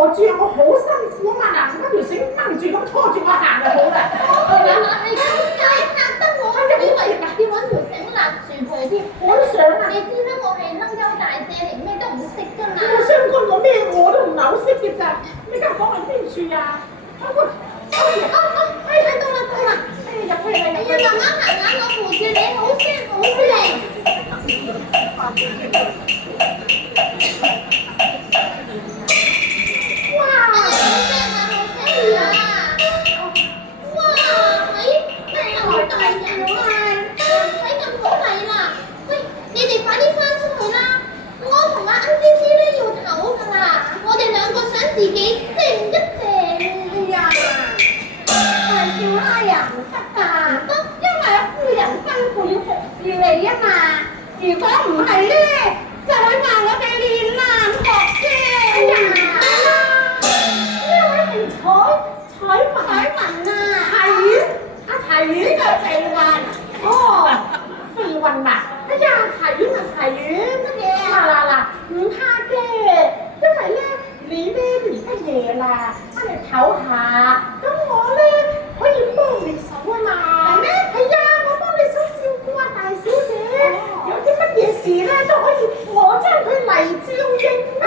拖住我好辛苦啊嘛，嗱，嗰條繩掹住咁拖住我行就好啦。係咁嚇得我，以為要揾條繩勒住佢添。我都想啊，你知啦，我係鄉郊大姐嚟，咩都唔識㗎嘛。我相干我咩我都唔係好識嘅咋，你而家講係邊處啊？睇到啦，到啦，入去啦，你要慢慢行啊，我扶住你，好先好靚。哇！好聲啊！哇！睇好大人啊！睇咁好睇啦！喂，你哋快啲翻出去啦！我同阿恩芝芝咧要唞㗎啦，我哋兩個想自己靜一靜呀。大少奶呀，唔得㗎，唔得，因為阿夫人吩咐要服侍你啊嘛。如果唔係咧，就會話我哋練爛學啫。哎呀，呢位係彩雲啊，阿齊婉呢個肥雲。哦，飛雲啊！哎呀，齊婉，乜嘢啊？嗱，唔怕嘅，因為咧你咧而家夜啦，翻嚟唞下，咁我咧可以幫你手啊嘛。係咩？係啊，我幫你手照顧啊大小姐，有啲乜嘢事咧都可以我將佢嚟照應啊。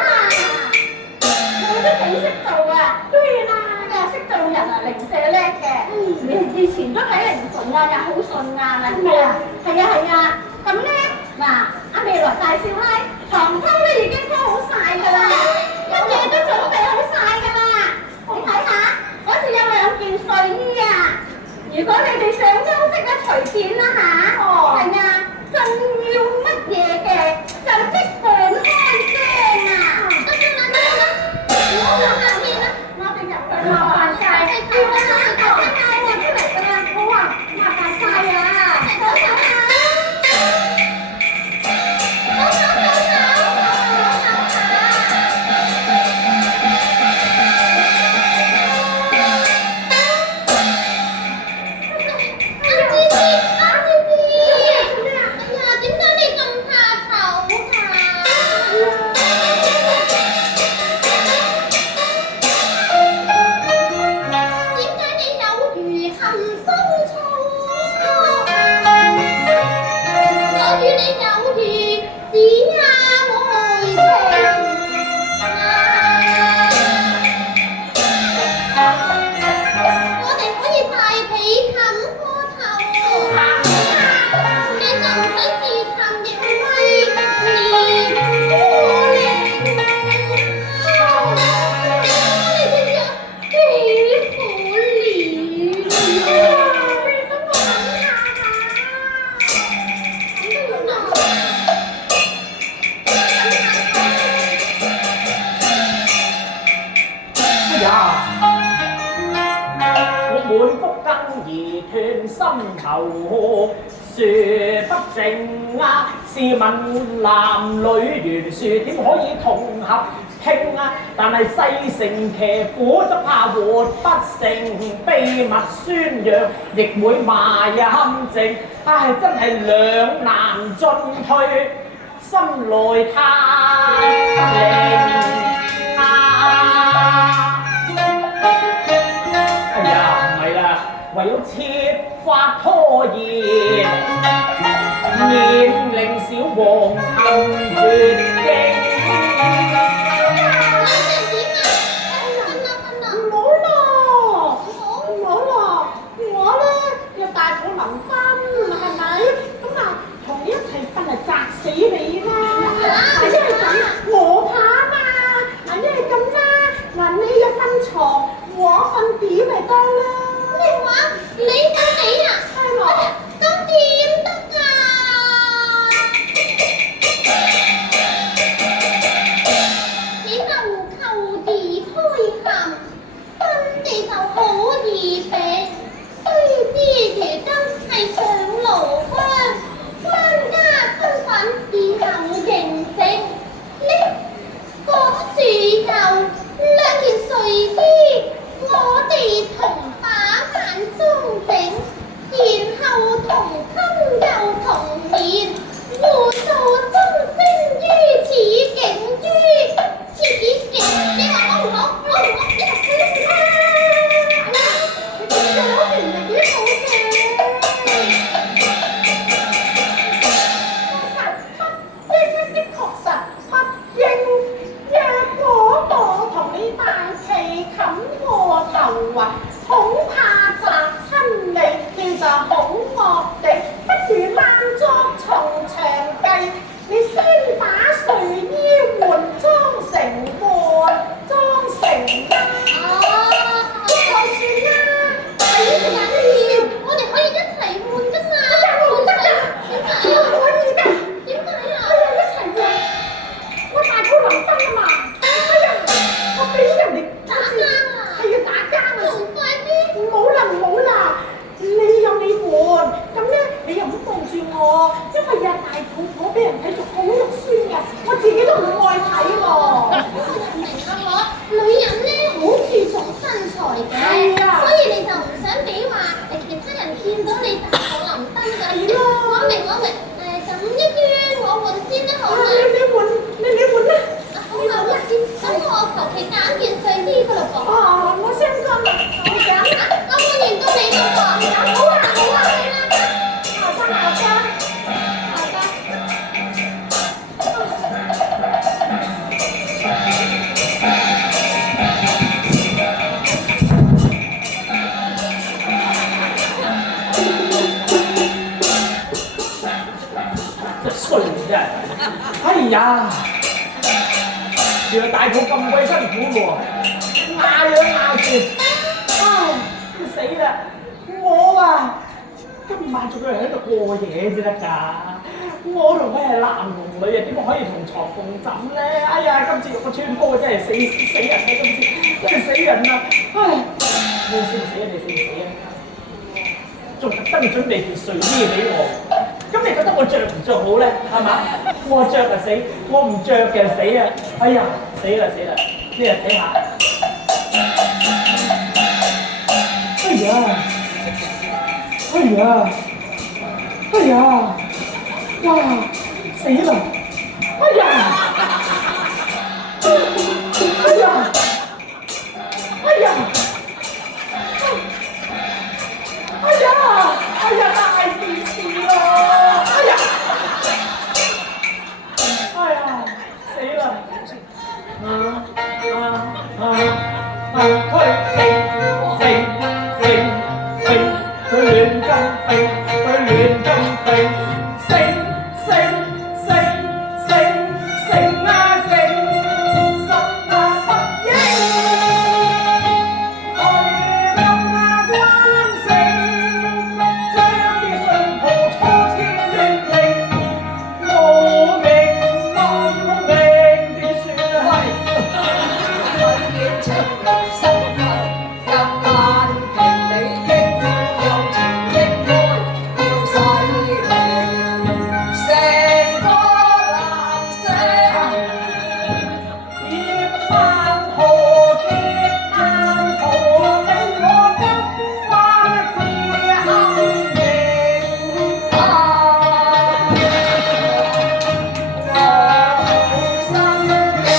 我都幾識做啊！對啦，你又識做人啊，零舍叻嘅。你以前都睇人順眼又好順眼啊。咩啊？係啊。咁咧，嗱，未來大少奶床鋪咧已經鋪好晒㗎啦，乜嘢都準備好晒㗎啦。你睇下，嗰度有2件睡衣啊。如果你哋想休息咧，隨便啦嚇。哦係啊，仲要乜嘢嘅就即管開聲啊。得啦，唔好行下面啦。我哋入去麻煩晒，要我哋大聲嗌我出嚟㗎啦，好啊，麻煩晒啊，走走啊！心頭說不正啊！試問男女懸殊點可以同合傾啊？但係細乘騎虎則怕活不成，秘密宣揚亦會埋陷阱。唉，真係兩難進退，心內貪靈啊！哎呀，唔係啦，唯有設法拖延，令小王行絕境。唔好咯，我咧要大肚臨婚，係咪？咁啊，同你一齊瞓啊，砸死你啦！因為咁，我怕啊嘛。因為咁啦，嗱，你一瞓床，我瞓點咪得啦。咩話？你瞓地啊？係咯。咁點得啊？你就求地開行，分地就可以平。須知如今係上爐香，官家身份是有認證。呢個樹油2件睡衣，我哋同把眼中整，然後同襟又同眠，互訴終生於此境，於此境。你話好唔好？啊，恐怕砸親你，叫就好惡地，不如爛作從長計。你先把睡衣換裝成換裝成啦，就算啦，係呢啲我哋可以一齊換㗎嘛？唔得㗎，唔可以㗎。點解啊？哎呀，一齊換，我大肚臨生啊嘛！哎呀，我俾人哋打交啊！係要打交啊！仲快啲！唔好啦，唔好啦，你有你換，咁咧你又唔好望住我，因為呀大肚婆俾人睇住好肉酸㗎，我自己都唔愛睇喎。明啦我，女人咧好注重身材嘅，係啊所以你就唔想俾話其他人見到你大肚臨登㗎。係咯我明。咁一於我換先啦，好啊嘛？你換啦！好啊，咁我求其揀件睡衣㗎嘞噃。啊，我先講啦，你揀啦。我換完到你啦喎。好啊，好啊，係啦。好嘅。衰真係，哎呀，原來大肚咁鬼辛苦喎，嗌都嗌住，唉，死啦！我啊，今晚仲要喺度過夜先得㗎，我同佢係男同女啊，點可以同床共枕咧？哎呀，今次我穿煲真係死人啊！今次真係死人啊！唉，你死唔死啊？你死唔死啊？仲特登準備條睡衣俾我。咁你覺得我着唔着好咧？係嘛？我着就死，我唔着嘅死啊！哎呀，死啦！呢日睇下，哎呀，哇，死啦！哎呀，大件事啦！死啦！佢亂咁揈，升啊升，心啊不應，去咁啊關性，將啲信號初次亂停，無名望明點算係？遠情人生活，入難平你經有情應愛，要洗靈，成個藍色。葉萬河結硬河，令我金花枝暗影。我好心境，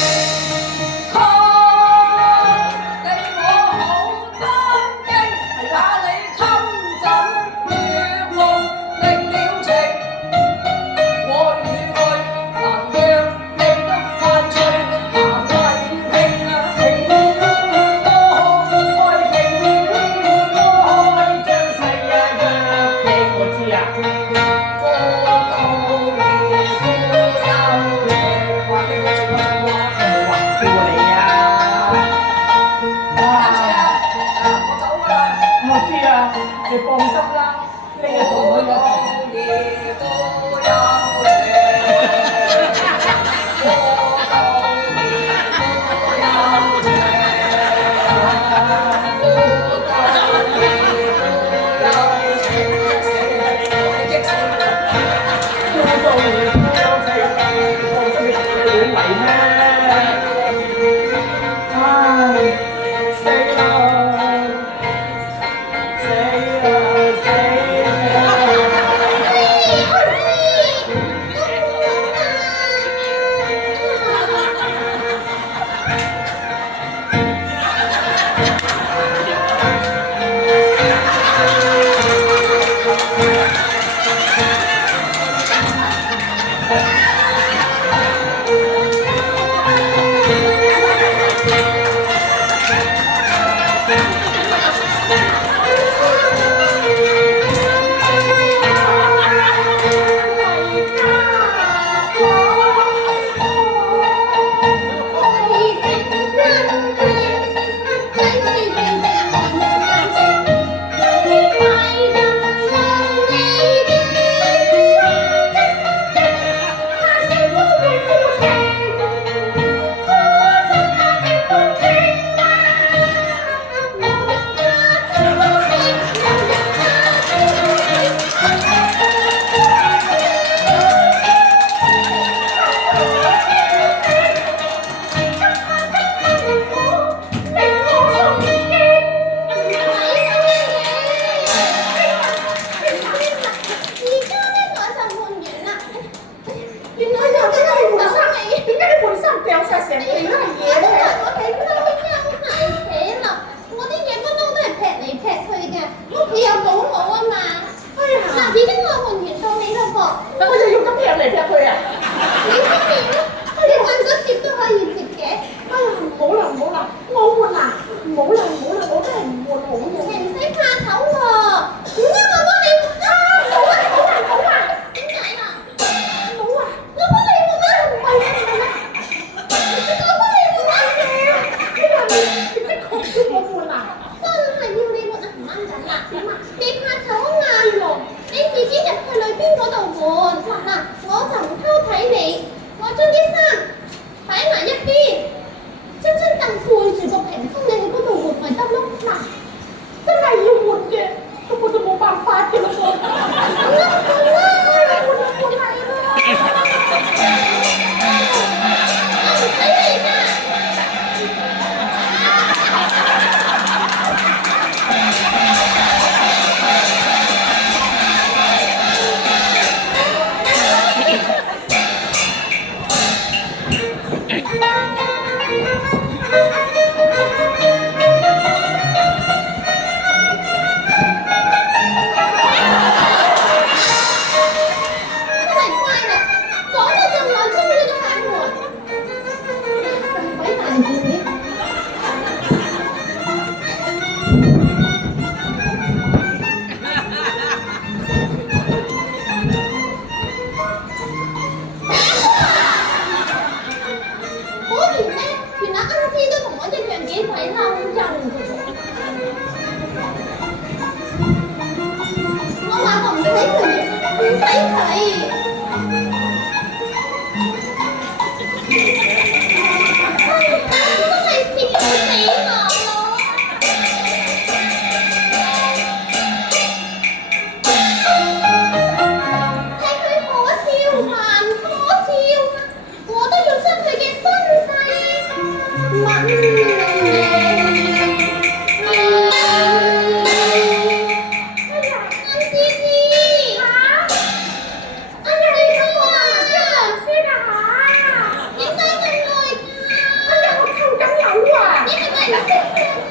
好啦唔好啦，我換啦，唔好啦唔好啦，我真係唔換好嘢。你唔使怕醜喎，唔得我幫你換啊！好啊好啊好啊，點解啊？好啊，我幫你換啊！唔係啊唔係啊，我幫你換啊！哎呀你的確要我換啊？真係要你換啊！唔啱陣啦，點啊？你怕醜啊？你自己入去裏邊嗰度換嗱，我就唔偷睇你，我將啲衫擺埋一邊，將張凳背住個屏風，你喺嗰度換咪得咯嗱。真係要換嘅，咁我就冇辦法嘅啦喎。換啦換啦，換啦換啦。我唔使你㗎。真係乖咧，講咗咁耐，終於都肯換。咁鬼大件嘅。嗰年咧，原來啱先都同我一樣幾鬼嬲陰嘅喎。我話過唔使佢，唔使佢。真係笑死我咯！睇佢可笑還可笑，我都要將佢嘅身世問安芝芝，安芝芝啊，先啊點解咁耐㗎？哎呀我扣緊樓啊！你係咪唔識着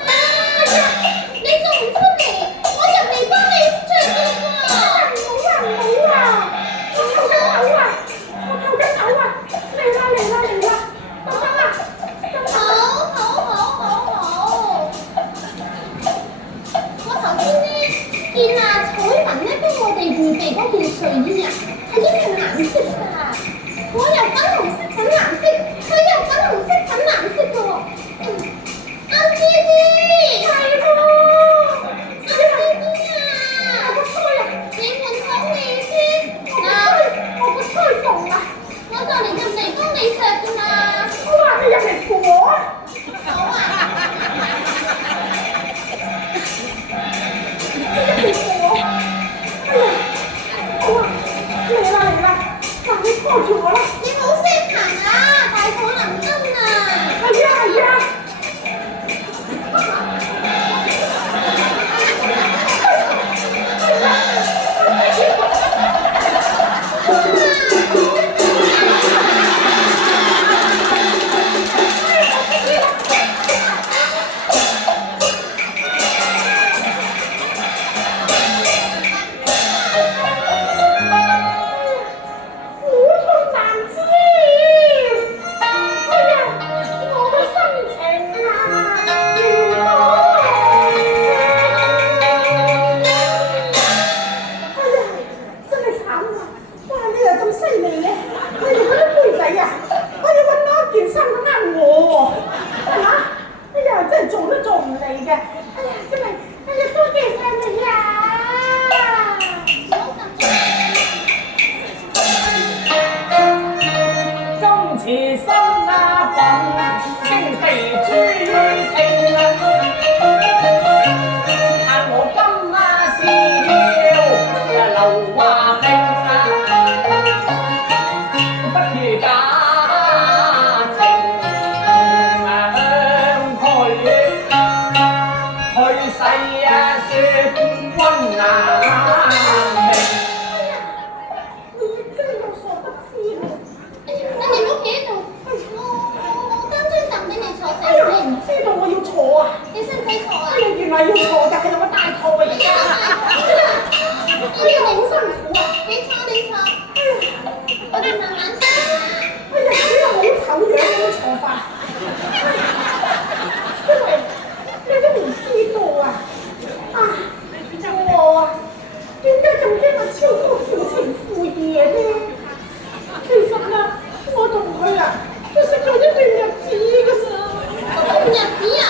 啊？你仲唔出嚟？我入嚟幫你着㗎喎！唔好啊！我扣緊樓啊！我扣緊樓啊！嚟啦嚟啦嚟啦！得啦，好。我頭先咧見啊彩雲咧幫我哋預備嗰件睡衣啊，係呢個顏色㗎。我又粉紅色粉藍色，佢又粉紅色粉藍色㗎喎。安芝芝，係喎，安芝芝啊，你換好未先？我個推動啊！我就嚟入嚟幫你着㗎啦。我話你入嚟扶我啊！好啊。你入嚟扶我！哎呀，好啊！嚟啦嚟啦！嗱，你拖住我啦！你好識行啊，大肚能登啊！係啊係啊！苦痛難支，哎呀，我嘅心情啊，如何？哎呀，真係慘啊！哇，你又咁犀利嘅，佢哋嗰啲妹仔啊，可以揾到一件衫啱我喎，係嘛？哎呀，真係做都做唔嚟嘅，哎呀，真係，哎呀，多謝晒你啊！今次新啊份，經地主情啊，但我今啊是要留話命啊，不如假情啊向佢去世啊説溫啊明。你真係有所不知喎！你哋唔好企喺度，我擔張凳俾你坐定哎呀，我先。唔知道我要坐啊！你識唔識坐啊哎？呀，原來要坐㗎，係我大肚啊而家。哎呀，好辛苦啊！你坐。我哋慢慢坐。哎呀，呢個好醜樣嘅坐法。子啊？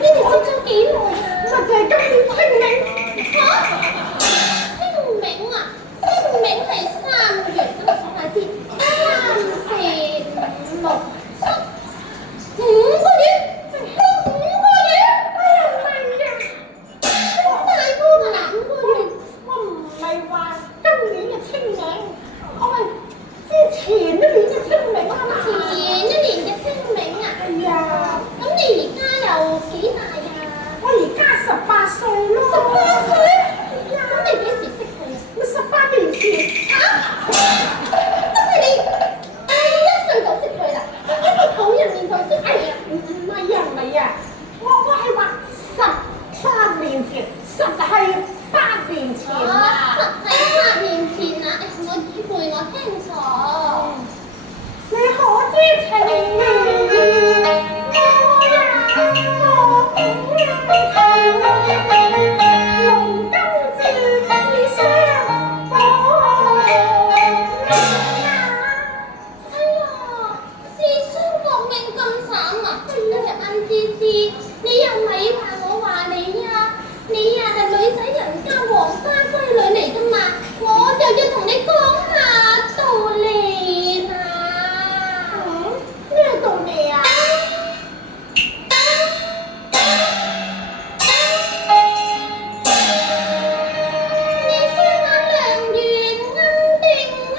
你哋識咗幾耐啊？咪就係今年清明。嚇？清明啊？清明係3月，等我數下先，3、4、5、6、7，5個月，都5個月。哎呀唔係呀，咁大個㗎啦，5個月。我唔係話今年嘅清明，我係之前一年嘅清明啊嘛。前一年嘅清明啊？哎呀，咁你而家又幾大啊？我而家18歲咯。18歲？係啊，咁你幾時識佢啊？咪18年前。嚇！真係你1歲就識佢啦？喺個肚入面就識佢啊？唔係啊，唔係啊，我係話13年前，10係8年前哦，啊。實係8年前啊！我以為我聽錯。你可知情義，我也我龍金志以相報啊！哎呀，師兄搏命咁慘啊！今日晏芝芝，你又咪話我話你啊？你啊係女仔人家皇家閨女嚟㗎嘛？我就要同你講下道理啦。咩道理啊？你雖話良緣暗定啊，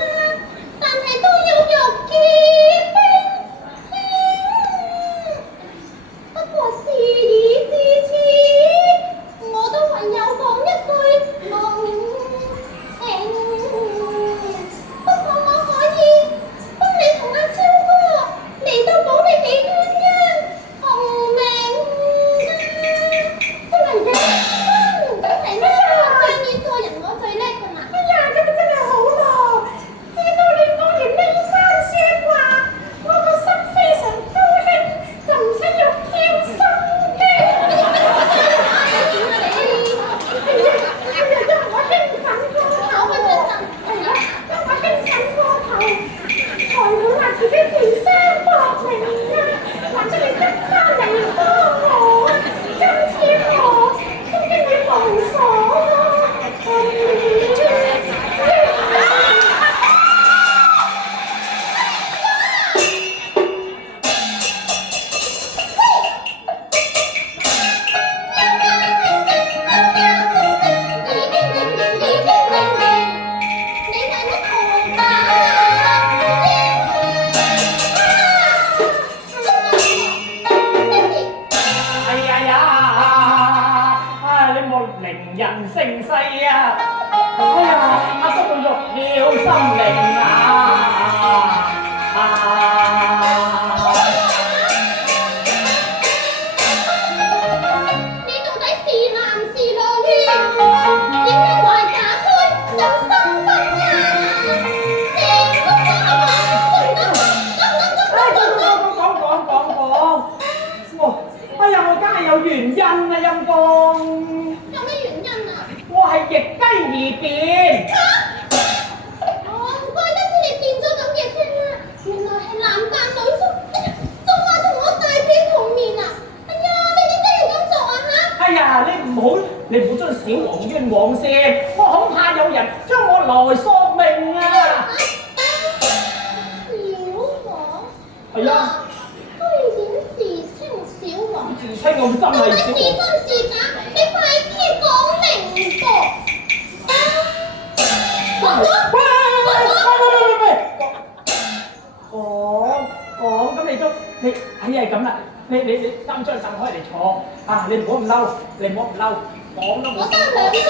但係都要玉潔冰清。不過事已至此，我都唯有講一句無情。不過我可以幫你同阿超哥嚟到保你哋鴛鴦同命㗎。真係嘅？真係咩？關於做人我最叻㗎嘛。哎呀，咁咪真係好咯！知道你講完呢番説話，我個心非常高興，就唔使要挑心機。係啊，因為我興奮過頭喎。係啊，因為我興奮過頭，才會話自己自相搏命啊！或者你得翻嚟幫我，今次我都經你防鎖咯。你係乜圖啊？哎呀呀！啊，你莫令人盛世啊！哎呀，阿叔玉曉心靈啊！你到底是男是女？點解懷假胎就生不呀？你都講啊！講！哎呀，我梗係有原因啊，陰公！有咩原因啊？我係逆雞而變。唔怪得知你變咗咁嘅聲啦，原來係男扮女裝，仲話同我大髀同面啊！哎呀，你點解要咁做啊嚇？哎呀，你唔好將小王冤枉先，我恐怕有人將我來索命啊！小王？係啊，居然自稱小王，自稱我真到底是係小王。真是假？你快啲講明噃！講咁你哎呀咁啦，你擔張凳開嚟坐啊！你唔好咁嬲，講都冇。我擔2張，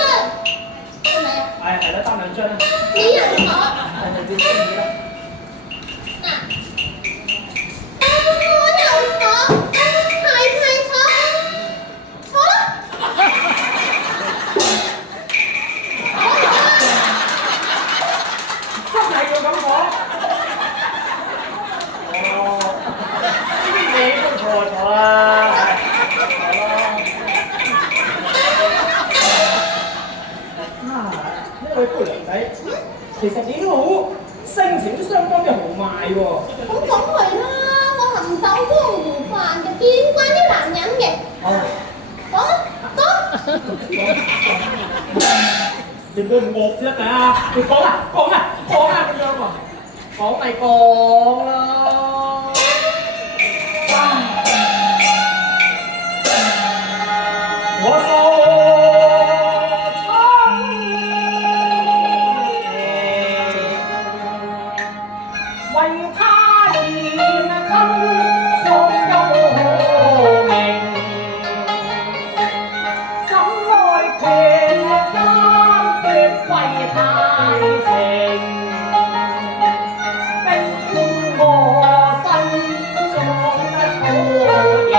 係咪啊？係啦，擔2張啦。你又坐。你中意啦。嗱，我又坐，太坐，好啦。真係要咁講。哦，你都錯啦。呢位姑娘仔，其實你都好聲情都相當之豪邁喎。咁梗係啦，我行走江湖範嘅，見慣啲男講啊講，你唔好咁惡先得㗎，你講啊講啊講啊咁樣喎，講咪講啦。我所親為他獻親雙幽冥，怎奈權力貪奪為太情，逼我身裝得可認。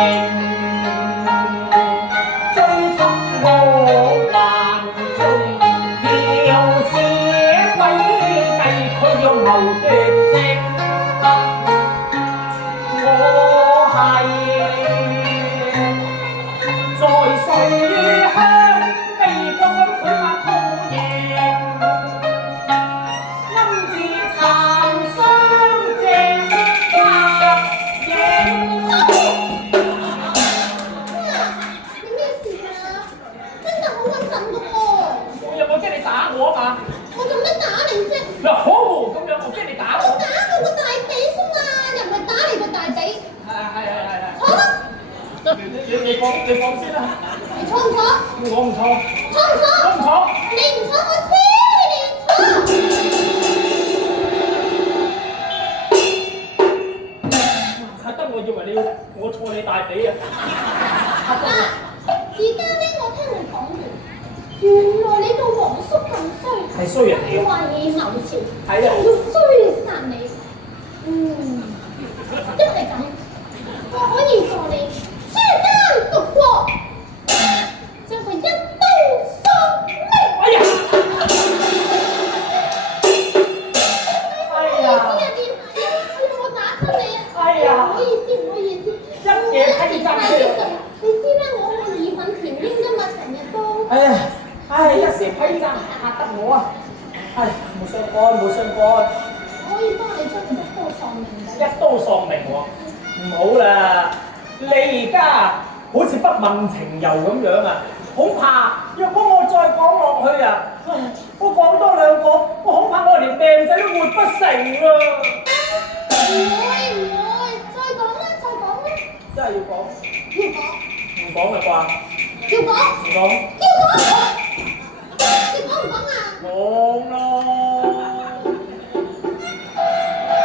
你講先啦。你錯唔錯？我唔錯。錯唔錯？我唔錯。你唔錯，我黐你錯。嚇得我以為你我錯你大髀啊！而家咧，我聽你講完，原來你個皇叔咁衰，係衰人嚟嘅。話你謀朝，係啊。仲要追殺你。因為咁，我可以助你書單獨國，將佢一刀喪命。哎呀！哎呀！我打親你啊！哎呀！唔好意思，唔好意思。一嘢批針啫。你知啦，我義憤填膺㗎嘛，成日都。哎呀！唉，一時批針嚇得我啊！唉，冇相干，冇相干。我可以幫你將佢一刀喪命㗎。一刀喪命喎！唔好啦，你而家好似不問情由咁樣啊！恐怕若果我再講落去啊，我講多兩個，我恐怕我連命仔都活不成啊！唔會，再講啦，再講啦。真係要講？要講。唔講啦啩？要講。唔講。要講。你講唔講啊？講咯！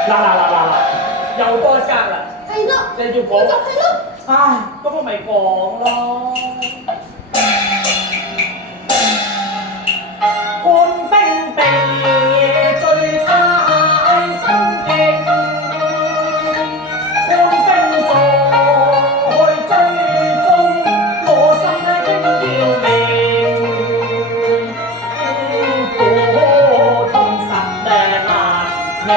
嗱，又多一格啦。係咯。你要講。就係咯。唉，咁我咪講咯。官兵被罪太心勁，官兵在追蹤，我心呢應要命，苦痛實難明。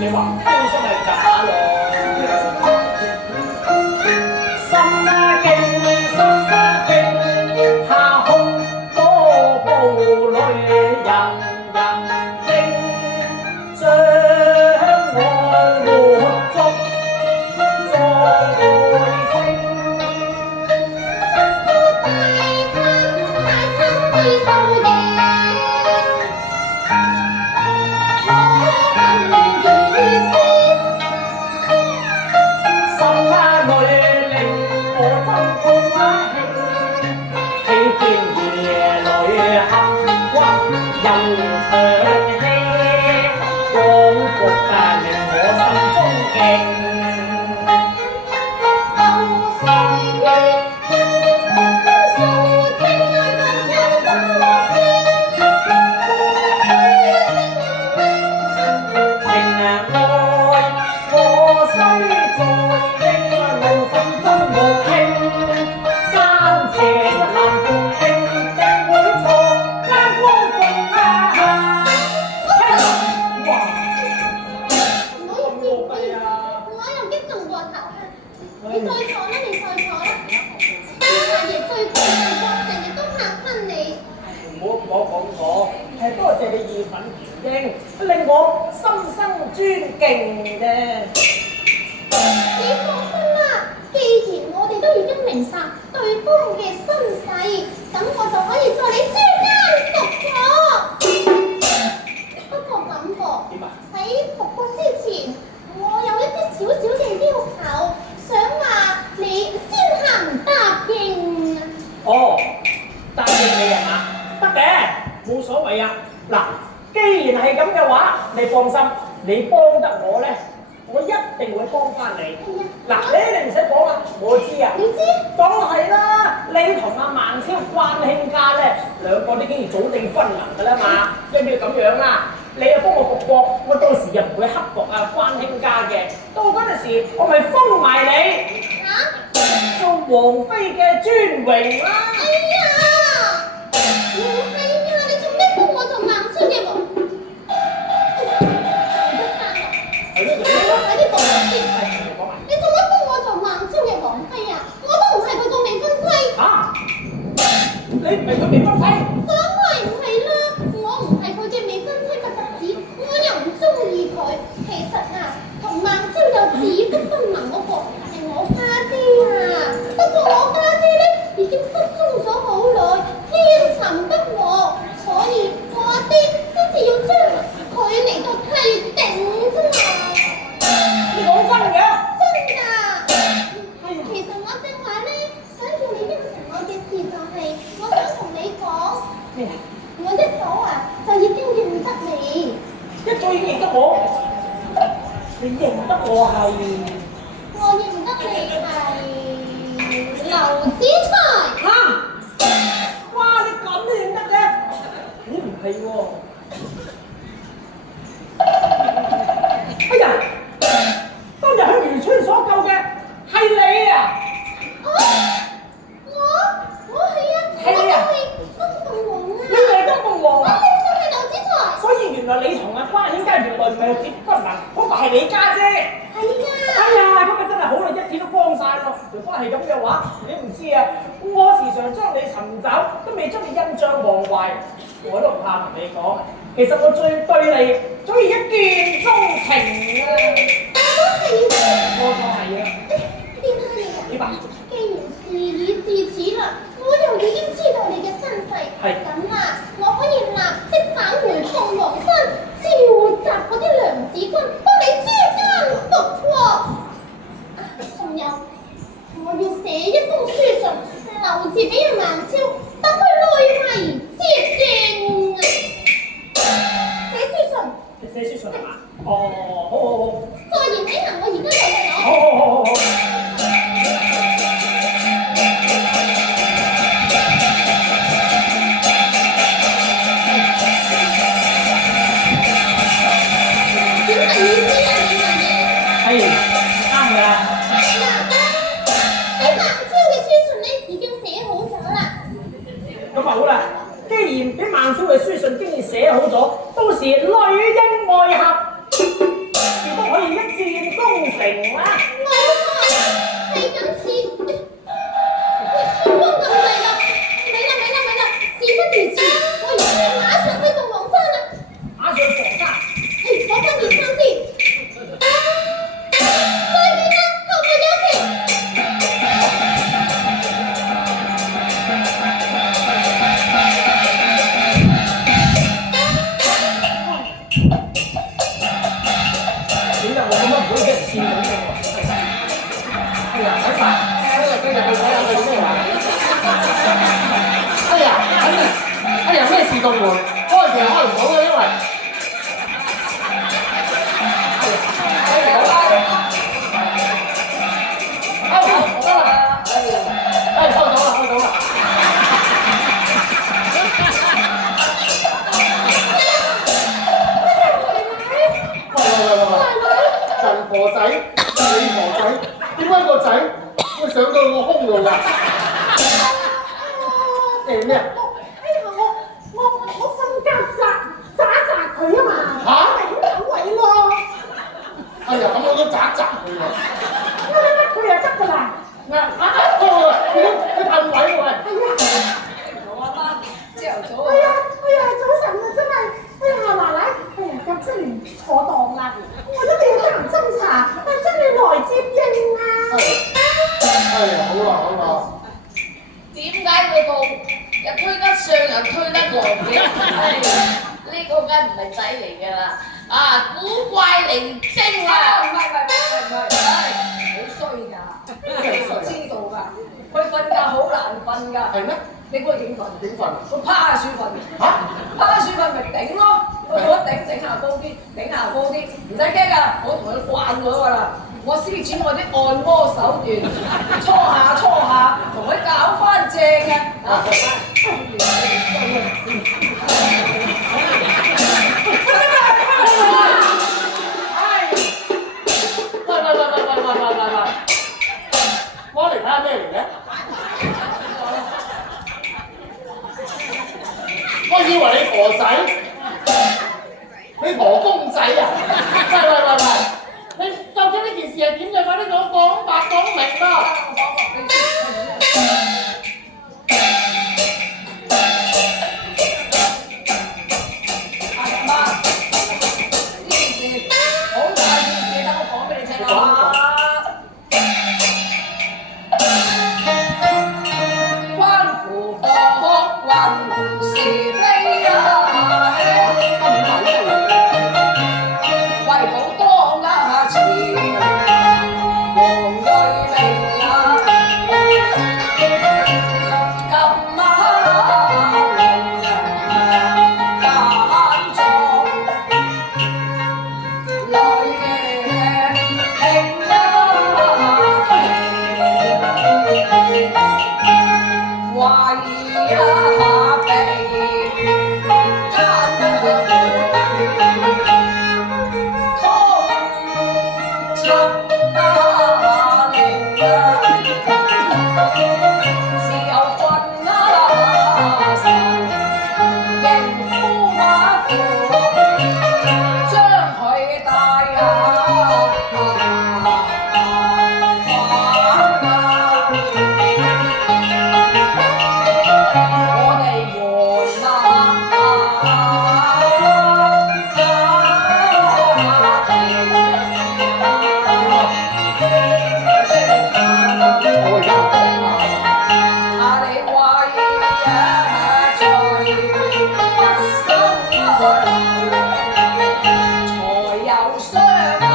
你話灰心係假咯，心驚，下空多步裏人應，將我活捉作回聲。又我，係多謝你義憤填膺，令我心生尊敬嘅。你放心啦，既然我哋都已經明白對方嘅身世，咁我就可以助你出奸復國。不過咁噃，點啊？喺復國之前，我有一啲少少嘅要求，想話你先行答應。哦，答應你係嘛？得嘅，冇所謂啊。嗱，既然係咁嘅話，你放心，你幫得我咧，我一定會幫翻你。嗱，你唔使講啦，我知啊。你知？當係啦，你同阿孟超關卿家咧，兩個都已經早定分盟㗎啦嘛，一定要咁樣啦。你又幫我復國，我到時又唔會刻薄啊關卿家嘅。到嗰陣時，我咪封埋你做皇妃嘅尊榮啦。哎呀，唔係啊，你做咩幫我做孟超嘅王？係咯，快啲講先。你做乜幫我做孟超嘅王妃啊？我都唔係佢個未婚妻。嚇！你唔係佢未婚妻？梗係唔係啦，我唔係佢嘅未婚妻嘅侄子，我又唔中意佢。其實啊，同孟超有子不分盟嗰個係我家姐啊。不過我家姐咧已經失蹤咗好耐，天尋不獲，所以我阿爹先至要將佢嚟到契定啫嘛。你講真嘅？真㗎。其實我正話咧，想叫你應承我嘅事就係，我想同你講。咩啊？我一早啊就已經認得你，一早已經認得我，你認得我係？我認得你係劉子才。嚇！哇！你咁都認得嘅？你唔係喎。哎呀！當日喺漁村所救嘅係你啊！我係啊，係你啊我係金鳳凰啊。你係金鳳凰啊！你真係劉子才。所以原來你同阿關卿家原來唔係結婚啊，嗰個係你家姐。係啊。哎呀，咁咪真係好啦，一點都幫晒咯。如果係咁嘅話，你唔知啊，我時常將你尋找，都未將你印象忘懷。我都唔怕同你講，其實我最對你早已一見鍾情啊！我就係啊！點解啊？點啊？既然事已至此啦，我又已經知道你嘅身世。係咁啊，我可以立即返回鳳凰山，召集嗰啲娘子軍，幫你出奸復國。仲有，我要寫一封書信，留住俾阿孟超，等佢內係接應。寫書信。你寫書信係嘛？哦，好好好。再言起行，我而家就去攞。好好好好好。點係意思啊？你問你？係啱㗎啦。喺孟超嘅書信咧已經寫好咗啦。咁啊好啦，既然俾孟超嘅書信經已寫好咗，到時內應外合，亦都可以一戰功成啦。冇錯，係咁似。喂，天光咁滯啦，咪啦！事不宜遲，我而家要馬上去鳳凰山啦。馬上去房山。攞翻件衫先。再見啦，後會有期。點解我咁樣唔會俾人見到嘅喎？哎呀，睇法，今日去睇下佢做咩話？哎呀，哎呀，咩自動門？開其實開唔到嘅，因為。婆仔，你婆仔，點解個仔會上到個胸度㗎？誒咩啊？哎呀，我瞓覺砸佢啊嘛，嚇咪好位咯，哎呀，咁我都砸佢喎。得佢就得㗎啦。你褪位喎喂！係啊，我阿媽朝頭早係啊，係啊，唔係仔嚟㗎啦，啊古怪靈精啊！唔係，好衰㗎，知道㗎。佢瞓覺好難瞓㗎。係咩？你估佢點瞓？點瞓？佢趴喺樹瞓。嚇？趴喺樹瞓咪頂咯，佢冇得頂，頂下高啲，頂下高啲，唔使驚㗎，我同佢慣咗㗎啦。我施展我啲按摩手段，搓下，同佢搞翻正嘅。啊！喂！我嚟睇下咩嚟嘅？我以為你陀仔，你陀公仔啊！喂！你究竟呢件事係點？你快啲同我講白講明啦！阿媽，呢件事好大件事，等我講俾你聽啊！關乎學運是非啊！為保當家前黃瑞明啊！今晚揀中來聽啊！懷疑下地間通插打令啊！自有君啊神迎夫馬夫將佢帶下我哋換我而家講啊！啊！你為一醉一生才有傷啊！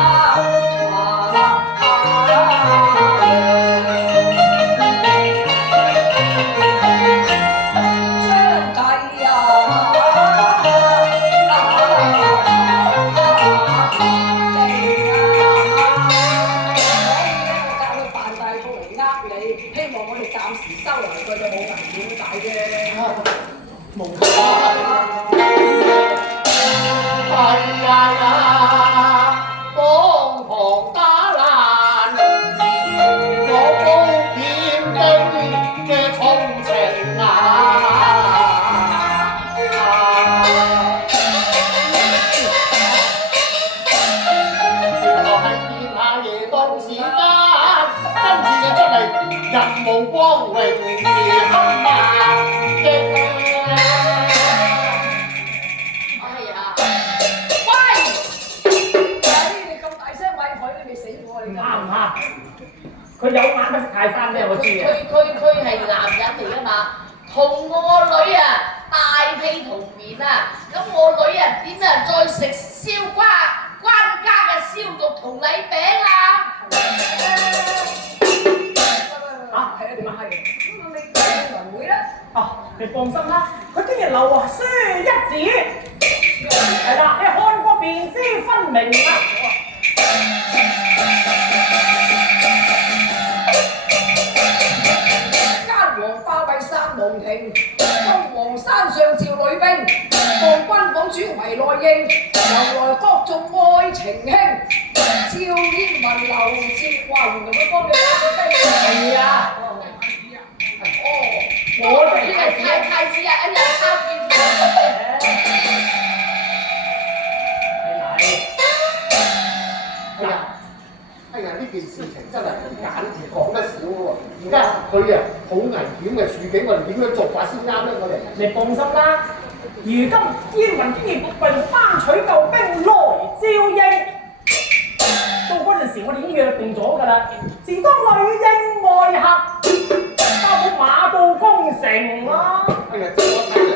張繼啊！希望我哋暫時收留佢就冇危險大啫。冇錯。係啊！當堂打爛我高點嘅衷情啊！原來係見下夜當時間，跟住就出嚟人無光榮是黑馬經。哎呀，喂！你咁大聲喂佢，你未死我你啱唔啱？佢有眼不識泰山啫，我知嘅。佢係男人嚟㗎嘛，同我女啊大屁同眠啊，咁我女啊點啊再食燒關家嘅燒肉同禮餅啊？係啊，點啊係？咁你運會咧？哦，你放心啦，佢今日留書一紙，係啦，你看過便知分明啦。奸王包圍三王庭，東皇山上召女兵，望軍堡主為內應，由來各種愛情興，趙燕文劉節話原來佢幫你打兵。係啊，哦，我哋你係太子啊！哎呀，抄劍係哎呀！呢件事情真係唔簡講得少喎。而家佢啊好危險嘅處境，我哋點樣做法先啱咧？我哋你放心啦，如今燕雲天兒並翻取救兵來招應，到嗰陣時我哋已經約定咗㗎啦，自當女應外合，包括馬到攻城啦。哎呀，即係我睇嚟